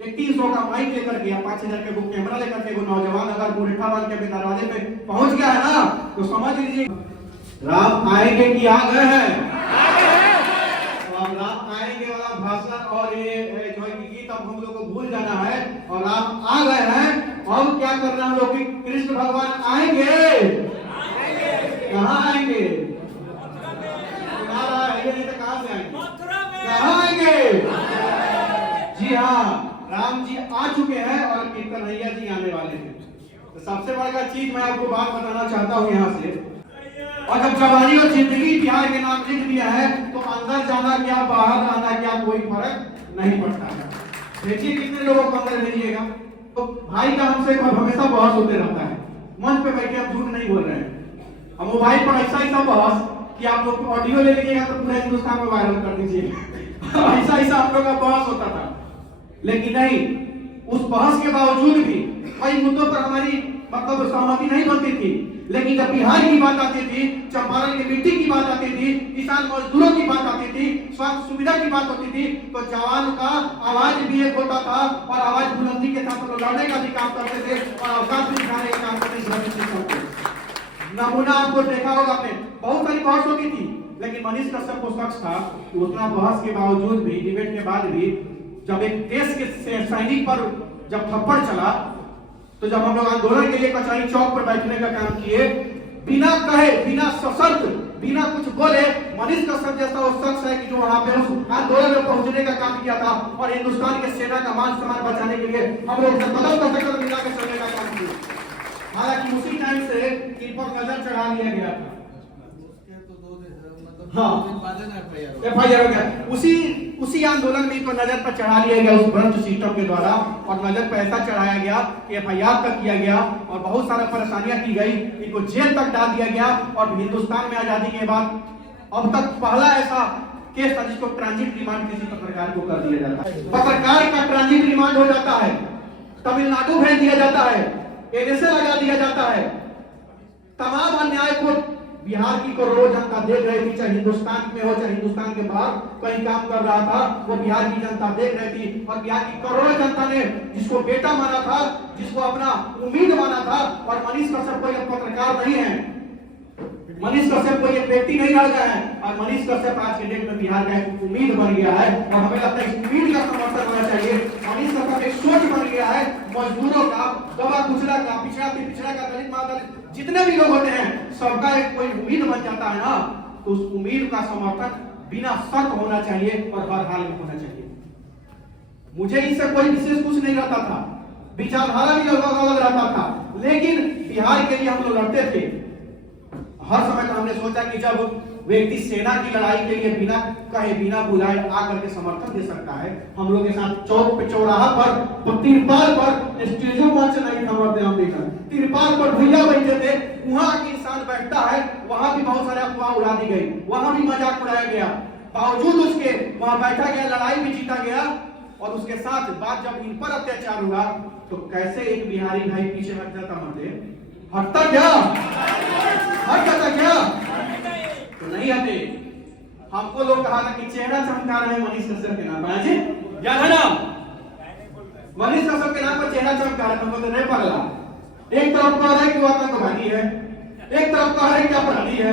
एक 300 का माइक लेकर के या 5000 के बुक कैमरा लेकर के वो नौजवान अगर मुरेठा बांध के अपने दरवाजे पे पहुंच गया है ना, तो समझ लीजिए राम आएंगे कि आ गए हैं। और राम आएंगे वाला भाषण और ये जो है गीत अब हम लोग को भूल जाना है और राम आ गए हैं। अब क्या करना हम लोग कि कृष्ण भगवान आएंगे, कहाँ आएंगे? कहाँ से आएंगे? कहाँ आएंगे? जी हाँ, राम जी आ चुके हैं और कीर्तन रैया जी आने वाले हैं। तो सबसे बड़ा चीज मैं आपको बात बताना चाहता हूँ यहाँ से, और जब जवानी और जिंदगी बिहार के नाम लिख दिया है तो अंदर जाना क्या बाहर आना क्या कोई फर्क नहीं पड़ता है। देखिए कितने लोगों को अंदर भेजिएगा, तो भाई का हमसे हमेशा बहस होते रहता है। मंच पे बैठे हम झूठ नहीं बोल रहे हैं, हम मोबाइल पर ऐसा बहस कि आप लोग ऑडियो ले लीजिएगा तो पूरे हिंदुस्तान में वायरल कर दीजिएगा। ऐसा हम लोग का बहस होता था। लेकिन नहीं, उस बहस के बावजूद भी कई मुद्दों पर हमारी मतलब सहमति नहीं बनती थी। लेकिन जब बिहार की बात आती थी, चंपारण की मिट्टी की बात आती थी, किसान मजदूरों की बात आती थी, स्वास्थ्य सुविधा की बात होती थी, तो जवान का आवाज भी एक होता था और आवाज बुलंदी के साथ लोग लड़ने का भी काम करते थे और अवकाश भी दिखाने का काम करते थे। नमूना आपको देखा होगा, आपने बहुत सारी बहस होती थी, लेकिन मनीष कश्यप को शख्स था कि उतना बहस के बावजूद भी, डिबेट के बाद भी, जब एक देश के सैनिक पर जब थप्पड़ चला, तो जब हम लोग आंदोलन के लिए कचहरी चौक पर बैठने का काम किए, बिना कहे, बिना सशर्त, बिना कुछ बोले, मनीष कश्यप जैसा वो शख्स है कि जो वहां पे उस आंदोलन में पहुंचने का काम किया था और हिंदुस्तान के सेना का मान सम्मान बचाने के लिए हम लोग कदम कदम मिला के चलने का काम किया। हालांकि उसी टाइम से इन पर नजर चढ़ा लिया गया था। हाँ, FIR हो गया। उसी आंदोलन में इनको नजर पर चढ़ा लिया गया उस भ्रष्ट सिस्टम के द्वारा, और नजर पर ऐसा चढ़ाया गया कि FIR तक किया गया और बहुत सारा परेशानियां की गई, इनको जेल तक डाल दिया गया। और हिंदुस्तान में आजादी के बाद अब तक पहला ऐसा केस था जिसको ट्रांजिट रिमांड किसी पत्रकार को कर दिया जाता है। पत्रकार का ट्रांजिट रिमांड हो जाता है, तमिलनाडु भेज दिया जाता है, NSA लगा दिया जाता है। तमाम अन्याय को बिहार की करोड़ों जनता देख रही थी, चाहे हिंदुस्तान में हो चाहे हिंदुस्तान के बाहर कहीं काम कर रहा था, वो बिहार की जनता देख रही थी। और बिहार की करोड़ों जनता ने जिसको बेटा माना था, जिसको अपना उम्मीद माना था, और मनीष कश्यप कोई पत्रकार नहीं है, मनीष कश्यप कोई एक व्यक्ति नहीं रह गया है, और मनीष कश्यप आज के डेट में बिहार का एक उम्मीद बन गया है। और हमें लगता है इस उम्मीद का समर्थन होना चाहिए। मनीष कश्यप एक सोच बन गया है मजदूरों का, दबा कुचला का, पिछड़ा का, दलित मादलित जितने भी लोग होते हैं, सबका एक कोई उम्मीद बन जाता है ना, तो उस उम्मीद का समर्थन बिना शर्त होना चाहिए और हर हाल में होना चाहिए। मुझे इससे कोई विशेष कुछ नहीं रहता था, विचारधारा भी अलग रहता था, लेकिन बिहार के लिए हम लोग लड़ते थे। हर समय हमने सोचा कि जब व्यक्ति सेना की लड़ाई के लिए बिना कहे बिना बुलाए आकर के समर्थन दे सकता है, हम लोग के साथ चौक पे, चौराहा पर, तिरपाल पर, स्टेजों मंच नहीं था, हम देखा तिरपाल पर भैया बैठे थे, वहां के इंसान बैठता है, वहां भी बहुत सारे अफवाह उड़ा दी गई, वहां भी मजाक उड़ाया गया। बावजूद उसके वहां बैठा गया, लड़ाई भी जीता गया। और उसके साथ बात जब इन पर अत्याचार हुआ तो कैसे एक बिहारी भाई पीछे हट जाता, मरते हटता क्या, हट जाता क्या? तो नहीं हटे। हमको लोग कहा था कि चेहरा चमका रहे मनीष कश्यप के नाम पर, याद है ना, मनीष कश्यप के नाम पर चेहरा चमका रहे, तुमको तो नहीं पगला। एक तरफ कह रहे कि वो आतंकवादी है, एक तरफ कह रहे कि अपराधी है,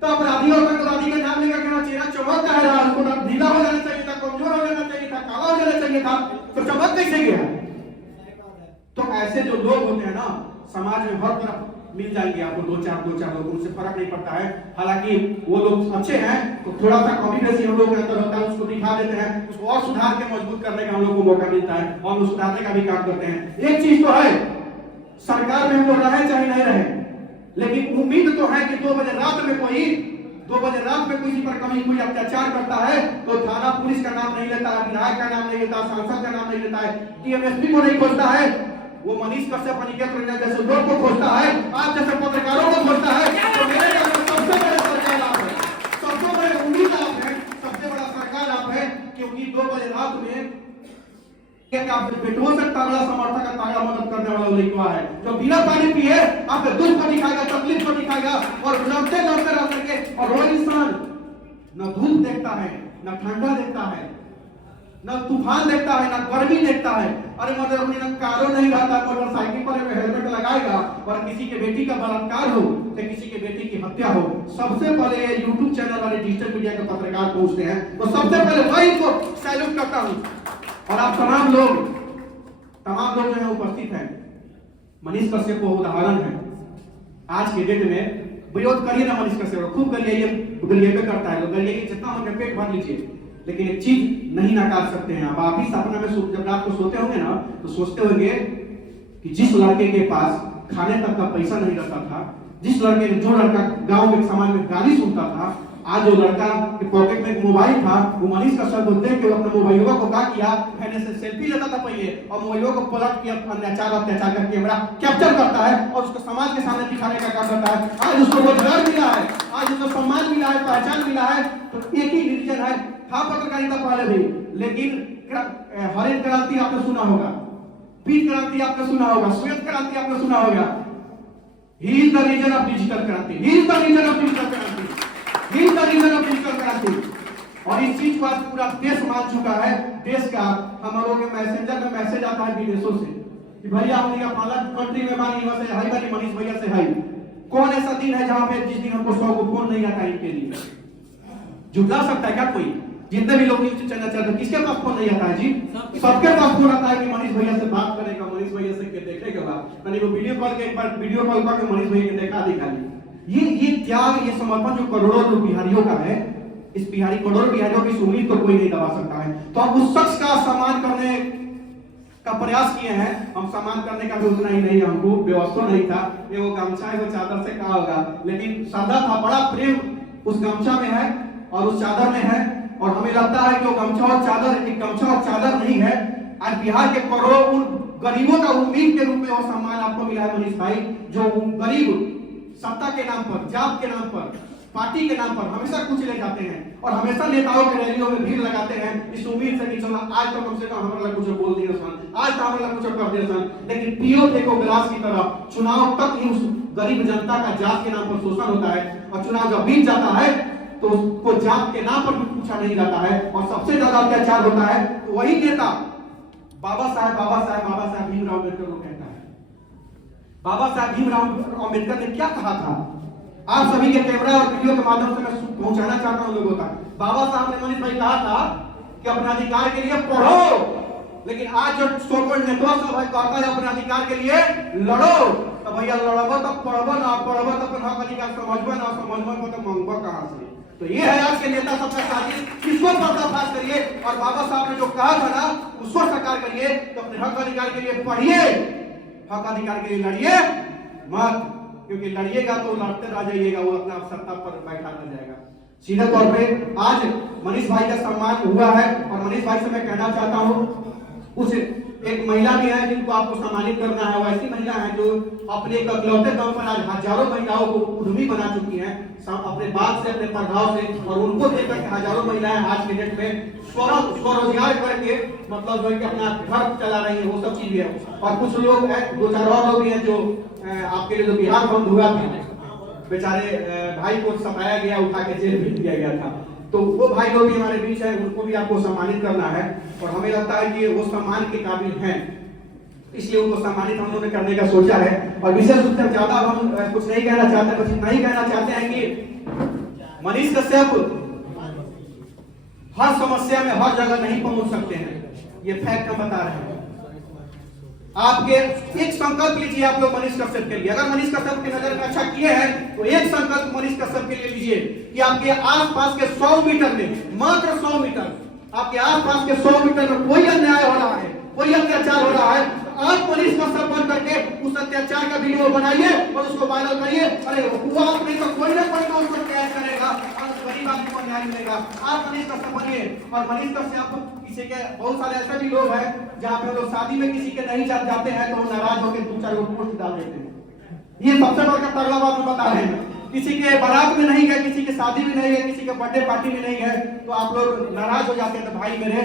तो अपराधी और आतंकवादी के नाम लेकर के चेहरा चमक कह रहा, उसको ना ढीला हो जाना चाहिए था, कमजोर हो जाना चाहिए था, काला हो जाना चाहिए था, तो चमक कैसे गया? तो ऐसे जो लोग होते हैं ना, समाज में हर तरफ मिल जाएंगे आपको, दो चार लोग, उनसे फर्क नहीं पड़ता है। हालांकि वो लोग अच्छे हैं तो थोड़ा सा कमी बेसी हम लोग के अंदर होता है, उसको दिखा देते हैं, उसको और सुधार के मजबूत करने का हम लोग को मौका मिलता है और हम सुधारने का भी काम करते हैं। एक चीज तो है, सरकार में हम लोग रहे चाहे नहीं रहे, लेकिन उम्मीद तो है कि 2 बजे रात में कोई किसी पर कभी कोई अत्याचार करता है तो थाना पुलिस का नाम नहीं लेता है, विधायक का नाम नहीं लेता, सांसद का नाम नहीं लेता है, DMSP को नहीं खोजता है, वो मनीष कश्यप, अनिकेत रंजन जैसे लोग को खोजता है, आप जैसे पत्रकारों को खोजता है। तो मेरे सबसे बड़ा सरकार आप है, सबसे बड़े उम्मीद आप है, सबसे बड़ा सरकार आप है, क्योंकि 2 बजे रात में आप बेटों से तगड़ा समर्थक, तगड़ा मदद करने वाला लड़का है, जो बिना पानी पिए आपके दुख को दिखाएगा, तकलीफ को दिखाएगा, और लड़ते रह सके। और वो इंसान न धूप देखता है, न ठंडा देखता है, ना तूफान देखता है, ना गर्मी देखता है। अरे मतलब अपनी ना कारो नहीं रहता, मोटरसाइकिल पर हेलमेट लगाएगा और किसी के बेटी का बलात्कार हो या किसी के बेटी की हत्या हो, सबसे पहले ये यूट्यूब चैनल वाले डिजिटल मीडिया के पत्रकार पहुंचते हैं, तो सबसे पहले वही को सैल्यूट करता हूं। और आप तमाम लोग जो है उपस्थित हैं, मनीष कश्यप को उदाहरण है आज के डेट में। विरोध करिए ना मनीष कश्यप, खूब करिए, ये गलिए पे करता है, लोग गलिए की जितना मन पेट भर लीजिए, लेकिन एक चीज नहीं नकार सकते हैं आप ही सपना में जब रात को सोते होंगे ना, तो सोचते होंगे कि जिस लड़के के पास खाने तक का पैसा नहीं रहता था, जिस लड़के जो लड़का गांव में समाज में गाली सुनता था, आज जो लड़का के पॉकेट में एक मोबाइल था, वो मनीष कश्यप को देख के अपने मोबाइल को क्या किया, मैंने से सेल्फी लेता था पहले और मोबाइल को पलट के अत्याचार कर कैमरा कैप्चर करता है और उसको समाज के सामने दिखाने का काम करता है। आज उसको रोजगार मिला है, आज उसको सम्मान मिला है, पहचान मिला है, तो एक ही रीजन है, था पत्रकारिता पहले भी, लेकिन हरित क्रांति आपने सुना होगा, पीत क्रांति आपने सुना होगा, श्वेत क्रांति आपने सुना होगा। He is the reason of digital क्रांति, he is the reason of digital क्रांति, he is the reason of digital क्रांति। और इस चीज को आज पूरा देश मान चुका है। देश का हम लोगों के मैसेंजर में मैसेज आता है विदेशों से कि भैया हमने अपना कंट्री में मानी वहां से हाई वाली मनीष भैया से हाई। कौन ऐसा दिन है जहां पे जिस दिन हमको 100 को फोन नहीं आता इनके लिए? जुटा सकता है क्या कोई? जितने भी लोग न्यूज चैनल चलते हैं, किसके पास फोन नहीं आता है जी? सबके पास फोन आता है कि मनीष भैया से बात करेगा, मनीष भैया से देखने के बाद मैंने वो वीडियो कॉल के एक बार वीडियो कॉल करके मनीष भैया के दिखा ये त्याग, ये समर्पण जो करोड़ों बिहारियों का है, इस बिहारी करोड़ों बिहारियों की उम्मीद को कोई नहीं दबा सकता है। तो अब उस शख्स का सम्मान करने का प्रयास किए हैं। हम सम्मान करने का भी उतना ही नहीं, हमको व्यवस्था नहीं था, ये वो गमछा है वो चादर से कहा होगा, लेकिन श्रद्धा था, बड़ा प्रेम उस गमछा में है और उस चादर में है। और हमें लगता है कि वो गमछा और चादर एक गमछा और चादर नहीं है, आज बिहार के करोड़ों उन गरीबों का उम्मीद के रूप में वो सम्मान आपको मिला है मनीष भाई, जो गरीब सत्ता के नाम पर, जात के नाम पर, पार्टी के नाम पर हमेशा कुछ ले जाते हैं और हमेशा नेताओं के रैलियों में भीड़ लगाते हैं इस उम्मीद से कि चलो आज तो कम से कम हमारा कुछ बोल दिया सन, आज तो हमारा कुछ कर दिया सन। लेकिन पियो देखो गिलास की तरह चुनाव तक ही उस गरीब जनता का जात के नाम पर शोषण होता है और चुनाव जब बीत जाता है तो उसको जात के नाम पर भी पूछा नहीं जाता है और सबसे ज्यादा अत्याचार होता है। तो वही नेता बाबा साहब भीमराव अम्बेडकर को कहता है। बाबा साहब भीमराव अम्बेडकर ने क्या कहा था, आप सभी के कैमरा और वीडियो के माध्यम से मैं पहुंचाना चाहता हूं लोगों तक। बाबा साहब ने मनीष भाई कहा था कि अपने अधिकार के लिए पढ़ो, लेकिन आज जो सोकल नेटवर्क सब है कहता है अपने अधिकार के लिए लड़ो। तो भैया लड़बो तो पढ़बो ना, पढ़बो तो अपन हक अधिकार समझबो ना, समझबो तो मांगबो कहां से? तो ये है आज के नेता सबका साजिश, किसको पर्दाफाश करिए और बाबा साहब ने जो कहा था ना उसको साकार करिए। तो अपने हक अधिकार के लिए पढ़िए, हक अधिकार के लिए लड़िए मत, क्योंकि लड़िएगा तो लड़ते रह जाइएगा, वो अपना सत्ता पर बैठा रह जाएगा। सीधे तौर पे आज मनीष भाई का सम्मान हुआ है और मनीष भाई से मैं कहना चाहता हूँ, उस एक महिला भी है जिनको आपको सम्मानित करना है, वैसी महिला है जो अपने इकलौते दम पर आज हजारों महिलाओं को उद्यमी बना चुकी हैं अपने बात से, अपने प्रभाव से, और उनको देखकर के हजारों महिलाएं आज के डेट में स्वरोजगार करके मतलब जो है कि अपना घर चला रही है, वो सब चीज है। और कुछ लोग हैं, दो चार और लोग भी हैं जो आपके लिए जो बिहार बंद हुआ था, बेचारे भाई को सताया गया, उठा के जेल भेज दिया गया था, तो वो भाई लोग भी हमारे बीच हैं, उनको भी आपको सम्मानित करना है और हमें लगता है कि वो सम्मान के काबिल हैं, इसलिए उनको सम्मानित हम लोगों ने करने का सोचा है। और विशेष रूप से ज्यादा हम कुछ नहीं कहना चाहते, बस इतना ही कहना चाहते हैं कि मनीष कश्यप हर समस्या में हर जगह नहीं पहुंच सकते हैं, ये फैक्ट हम बता रहे हैं। आपके एक संकल्प लीजिए आप लोग मनीष कश्यप के लिए, अगर मनीष कश्यप की नजर में अच्छा किए हैं तो एक संकल्प मनीष कश्यप के लिए लीजिए कि आपके आसपास के 100 मीटर में, मात्र 100 मीटर, आपके आसपास के 100 मीटर में कोई अन्याय हो रहा है, कोई अत्याचार हो रहा है, आप मनीष कश्यप बन करके उस अत्याचार का वीडियो बनाइए और उसको वायरल करिए। अरे वो आप नहीं तो कोई ना कोई तो उसको कैच करेगा और उस गरीब आदमी को न्याय मिलेगा। आप मनीष कश्यप बनिए। और मनीष कश्यप किसी के बहुत सारे ऐसे भी लोग हैं जहाँ पे लोग शादी में किसी के नहीं जाते हैं तो नाराज होकर 2-4 पोस्ट डाल देते हैं। ये सबसे बड़ा तगड़ा बात मैं बता रहे हैं, किसी के बारात में नहीं गए, किसी के शादी में नहीं गए, किसी के बर्थडे पार्टी में नहीं गए तो आप लोग नाराज हो जाते हैं। तो भाई मेरे,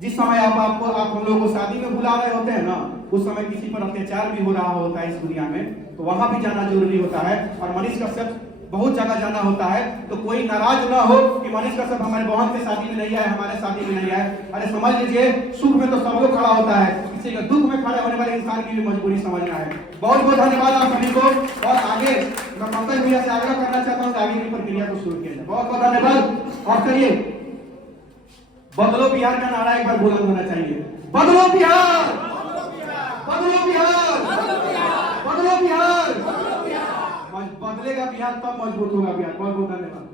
जिस समय आप हम लोगों को शादी में बुला रहे होते हैं ना, उस समय किसी पर अत्याचार भी हो रहा होता है इस दुनिया में, तो वहां भी जाना जरूरी होता है। और मनीष कश्यप बहुत जगह जाना होता है, तो कोई नाराज ना हो कि मनीष कश्यप हमारे बहन के शादी में नहीं आए, हमारे शादी में नहीं आए। अरे समझ लीजिए, सुख में तो सब लोग खड़ा होता है, किसी का दुख में खड़े होने वाले इंसान की भी मजबूरी समझना है। बहुत बहुत धन्यवाद आप सभी को। और आगे मैं पंकज भैया से आग्रह करना चाहता हूँ कि आगे की प्रक्रिया को शुरू किया जाए। बहुत बहुत धन्यवाद। और चलिए, बदलो बिहार का नारा एक बार बुलंद होना चाहिए। बदलो बिहार, बदलो बिहार, बदलो बिहार। बदलेगा बिहार तब मजबूत होगा बिहार। बहुत बहुत धन्यवाद।